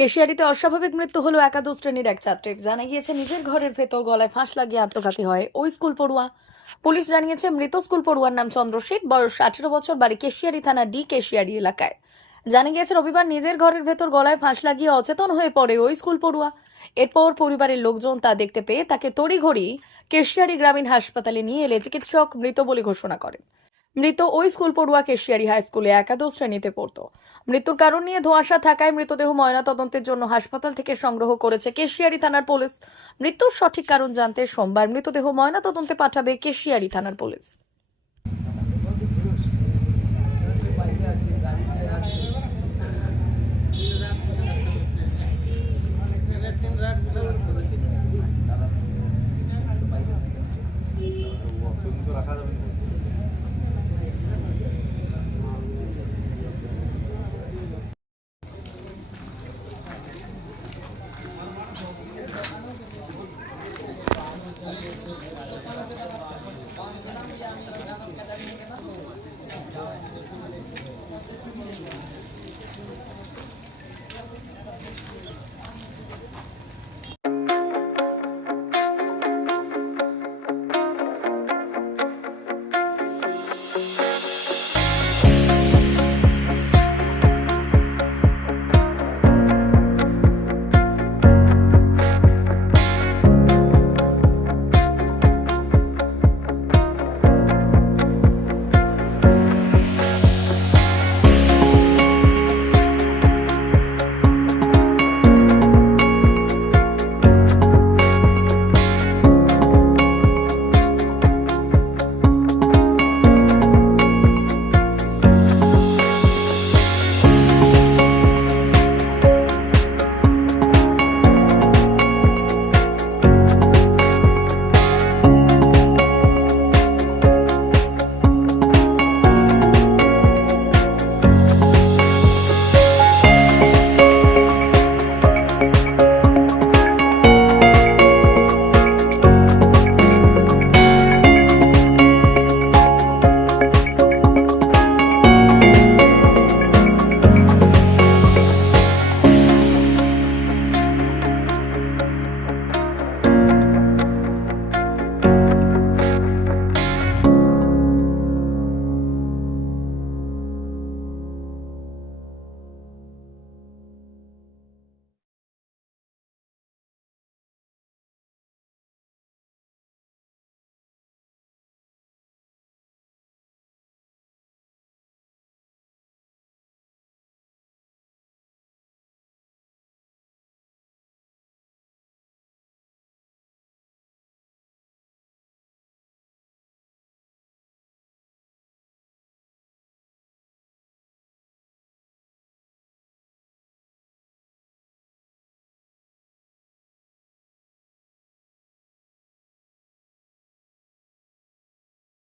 কেশিয়ারিতে অস্বাভাবিক মৃত্যু হলো একাদশ শ্রেণীর এক ছাত্রের। জানা গিয়েছে নিজের ঘরের ভেতর গলায় ফাঁস লাগিয়ে আত্মঘাতী হয় ওই স্কুল পড়ুয়া। পুলিশ জানিয়েছে মৃত স্কুল পড়ুয়ার নাম চন্দ্রশীল, বয়স 18 বছর, বাড়ি কেশিয়ারি থানা ডি কেশিয়ারি এলাকায়। জানা গিয়েছে রবিবার নিজের ঘরের ভেতর গলায় ফাঁস লাগিয়ে অচেতন হয়ে পড়ে ওই স্কুল পড়ুয়া। এরপর পরিবারের লোকজন তা দেখতে পেয়ে তাকে তড়িঘড়ি কেশিয়ারি গ্রামীণ হাসপাতালে নিয়ে এলে চিকিৎসক মৃত বলে ঘোষণা করেন। মৃত ওই স্কুল পড়ুয়া কেশিয়ারি হাই স্কুলে একাদশ শ্রেণীতে পড়তো। মৃত্যুর কারণ নিয়ে ধোঁয়াশা থাকায় মৃতদেহ ময়নাতদন্তের জন্য হাসপাতাল থেকে সংগ্রহ করেছে কেশিয়ারি থানার পুলিশ। মৃত্যুর সঠিক কারণ জানতে সোমবার মৃতদেহ ময়নাতদন্তে পাঠাবে কেশিয়ারি থানার পুলিশ।